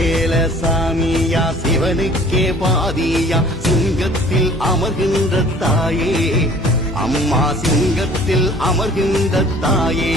மேல சாமியா சிவனுக்கே பாதியா சிங்கத்தில் அமர்கின்ற தாயே அம்மா சிங்கத்தில் அமர்கின்ற தாயே